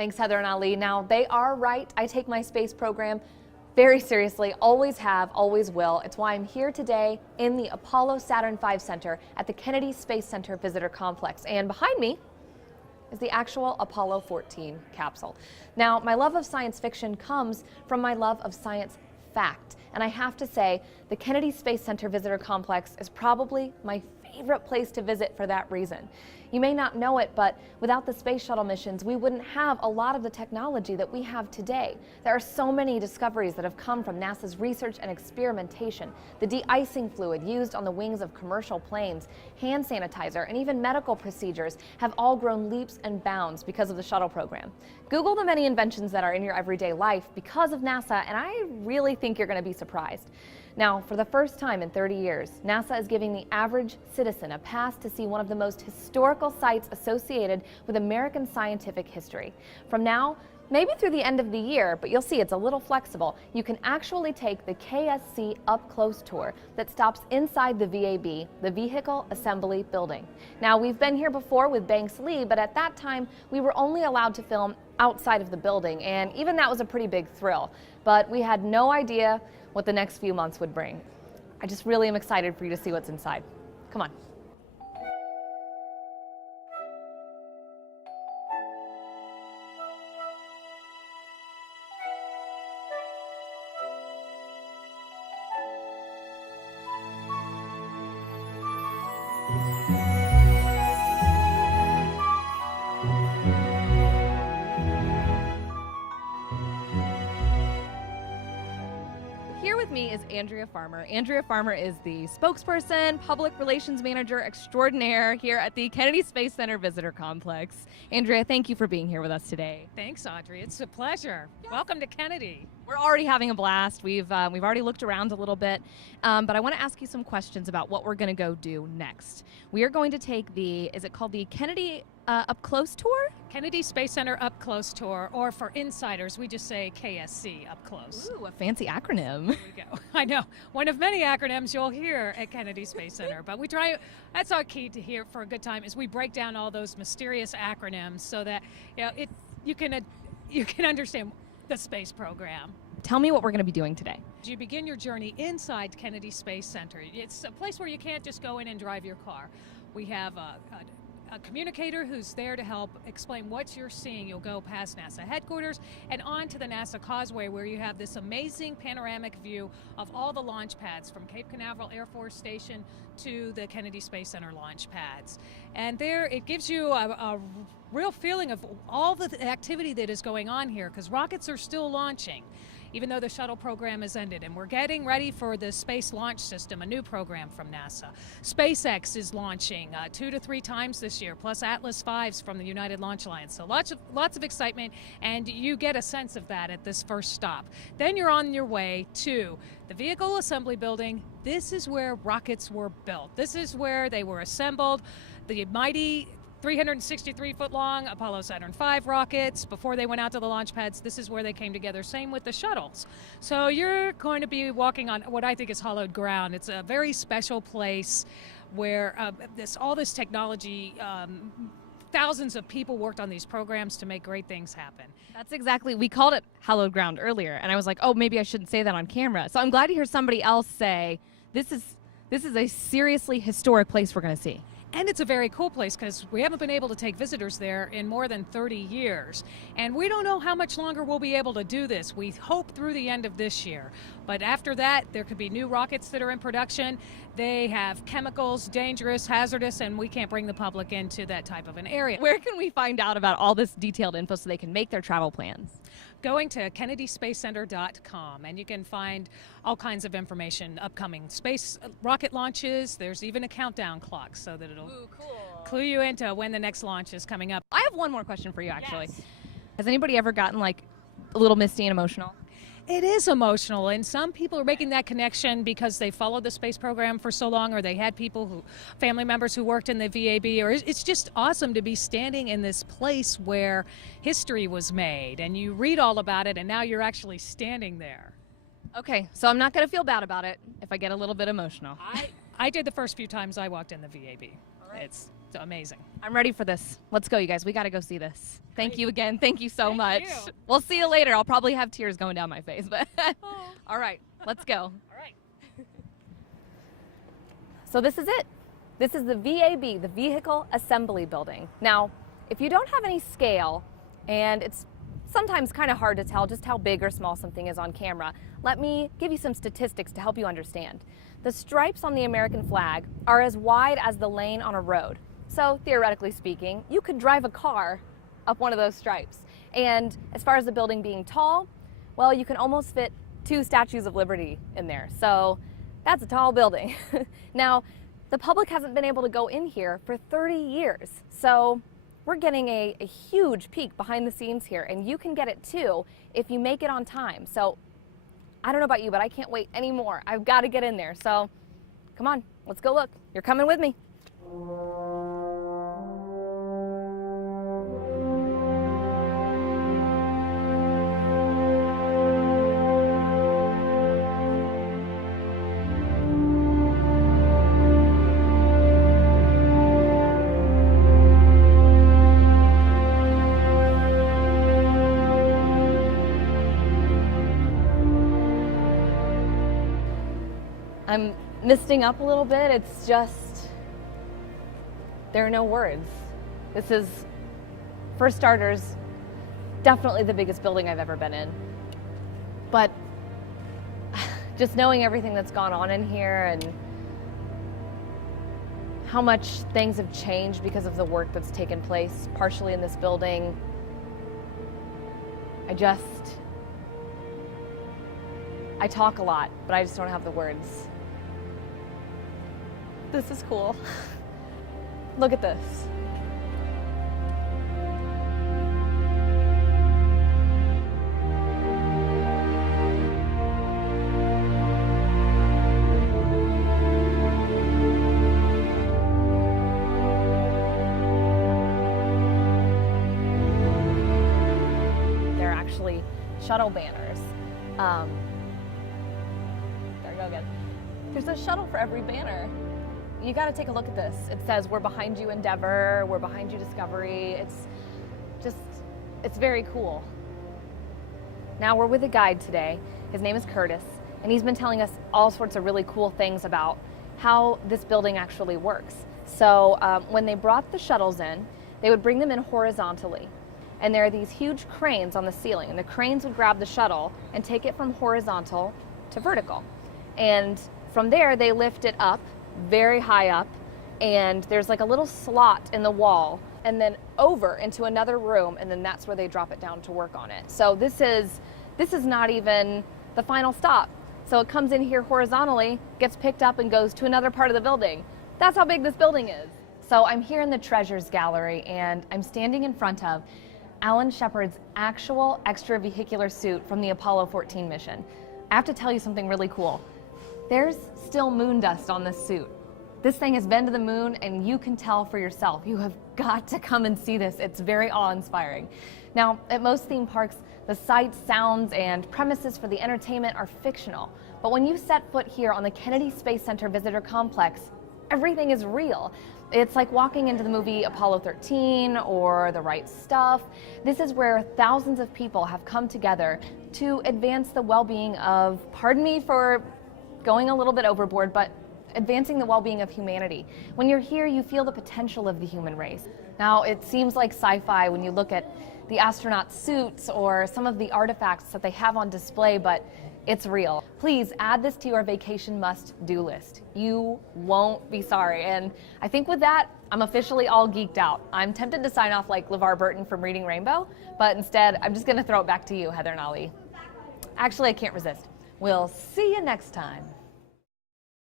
Thanks, Heather and Ali. Now, they are right. I take my space program very seriously, always have, always will. It's why I'm here today in the Apollo Saturn V Center at the Kennedy Space Center Visitor Complex. And behind me is the actual Apollo 14 capsule. Now, my love of science fiction comes from my love of science fact. And I have to say, the Kennedy Space Center Visitor Complex is probably my favorite place to visit for that reason. You may not know it, but without the space shuttle missions, we wouldn't have a lot of the technology that we have today. There are so many discoveries that have come from NASA's research and experimentation. The de-icing fluid used on the wings of commercial planes, hand sanitizer, and even medical procedures have all grown leaps and bounds because of the shuttle program. Google the many inventions that are in your everyday life because of NASA, and I really think you're going to be surprised. Now, for the first time in 30 years, NASA is giving the average citizen a pass to see one of the most historical sites associated with American scientific history. From now, maybe through the end of the year, but you'll see it's a little flexible, you can actually take the KSC up-close tour that stops inside the VAB, the Vehicle Assembly Building. Now, we've been here before with Banks Lee, but at that time, we were only allowed to film outside of the building, and even that was a pretty big thrill. But we had no idea what the next few months would bring. I just really am excited for you to see what's inside. Come on. Here with me is Andrea Farmer. Andrea Farmer is the spokesperson, public relations manager extraordinaire here at the Kennedy Space Center Visitor Complex. Andrea, thank you for being here with us today. Thanks, Audrey. It's a pleasure. Yes. Welcome to Kennedy. We're already having a blast. We've already looked around a little bit, but I want to ask you some questions about what we're going to go do next. We are going to take is it called the Kennedy Up Close Tour? Kennedy Space Center Up Close Tour, or for insiders, we just say KSC Up Close. Ooh, a fancy acronym. There we go. I know. One of many acronyms you'll hear at Kennedy Space Center, but we try, that's our key to hear for a good time, is we break down all those mysterious acronyms so that you can understand the space program. Tell me what we're going to be doing today. You begin your journey inside Kennedy Space Center. It's a place where you can't just go in and drive your car. We have a communicator who's there to help explain what you're seeing. You'll go past NASA headquarters and on to the NASA Causeway, where you have this amazing panoramic view of all the launch pads from Cape Canaveral Air Force Station to the Kennedy Space Center launch pads. And there it gives you a real feeling of all the activity that is going on here, because rockets are still launching, even though the shuttle program has ended. And we're getting ready for the Space Launch System, a new program from NASA. SpaceX is launching 2 to 3 times this year, plus Atlas V's from the United Launch Alliance. So lots of excitement, and you get a sense of that at this first stop. Then you're on your way to the Vehicle Assembly Building. This is where rockets were built. This is where they were assembled. The mighty 363-foot-long Apollo Saturn V rockets, before they went out to the launch pads, this is where they came together. Same with the shuttles. So you're going to be walking on what I think is hallowed ground. It's a very special place where all this technology, thousands of people worked on these programs to make great things happen. That's exactly, we called it hallowed ground earlier, and I was like, oh, maybe I shouldn't say that on camera. So I'm glad to hear somebody else say, this is a seriously historic place we're going to see. And it's a very cool place because we haven't been able to take visitors there in more than 30 years. And we don't know how much longer we'll be able to do this. We hope through the end of this year. But after that, there could be new rockets that are in production. They have chemicals, dangerous, hazardous, and we can't bring the public into that type of an area. Where can we find out about all this detailed info so they can make their travel plans? Going to KennedySpaceCenter.com, and you can find all kinds of information, upcoming space rocket launches. There's even a countdown clock so that it'll clue you into when the next launch is coming up. I have one more question for you, actually. Yes. Has anybody ever gotten like a little misty and emotional? It is emotional, and some people are making that connection because they followed the space program for so long, or they had family members who worked in the VAB, or it's just awesome to be standing in this place where history was made, and you read all about it, and now you're actually standing there. Okay, so I'm not going to feel bad about it if I get a little bit emotional. I did the first few times I walked in the VAB. All right. So amazing. I'm ready for this. Let's go, you guys. We got to go see this. Thank you again. Thank you so Thank much. you. We'll see you later. I'll probably have tears going down my face, but Oh. all right, let's go. All right. So this is it. This is the VAB, the Vehicle Assembly Building. Now, if you don't have any scale, and it's sometimes kind of hard to tell just how big or small something is on camera, let me give you some statistics to help you understand. The stripes on the American flag are as wide as the lane on a road. So theoretically speaking, you could drive a car up one of those stripes. And as far as the building being tall, well, you can almost fit 2 Statues of Liberty in there. So that's a tall building. Now, the public hasn't been able to go in here for 30 years. So we're getting a huge peek behind the scenes here, and you can get it too if you make it on time. So I don't know about you, but I can't wait anymore. I've got to get in there. So come on, let's go look. You're coming with me. I'm misting up a little bit. It's just, there are no words. This is, for starters, definitely the biggest building I've ever been in. But just knowing everything that's gone on in here and how much things have changed because of the work that's taken place partially in this building, I talk a lot, but I just don't have the words. This is cool. Look at this. They're actually shuttle banners. There we go again. There's a shuttle for every banner. You got to take a look at this. It says, "We're behind you, Endeavor. We're behind you, Discovery." It's very cool. Now we're with a guide today. His name is Curtis, and he's been telling us all sorts of really cool things about how this building actually works. So when they brought the shuttles in, they would bring them in horizontally. And there are these huge cranes on the ceiling, and the cranes would grab the shuttle and take it from horizontal to vertical. And from there, they lift it up, very high up, and there's like a little slot in the wall, and then over into another room, and then that's where they drop it down to work on it. So this is not even the final stop. So it comes in here horizontally, gets picked up, and goes to another part of the building. That's how big this building is. So I'm here in the Treasures Gallery, and I'm standing in front of Alan Shepard's actual extravehicular suit from the Apollo 14 mission. I have to tell you something really cool. There's still moon dust on this suit. This thing has been to the moon, and you can tell for yourself. You have got to come and see this. It's very awe-inspiring. Now, at most theme parks, the sights, sounds, and premises for the entertainment are fictional. But when you set foot here on the Kennedy Space Center Visitor Complex, everything is real. It's like walking into the movie Apollo 13 or The Right Stuff. This is where thousands of people have come together to advance the well-being of, pardon me for going a little bit overboard, but advancing the well-being of humanity. When you're here, you feel the potential of the human race. Now, it seems like sci-fi when you look at the astronaut suits or some of the artifacts that they have on display, but it's real. Please add this to your vacation must-do list. You won't be sorry. And I think with that, I'm officially all geeked out. I'm tempted to sign off like LeVar Burton from Reading Rainbow, but instead, I'm just gonna throw it back to you, Heather and Ali. Actually, I can't resist. We'll see you next time.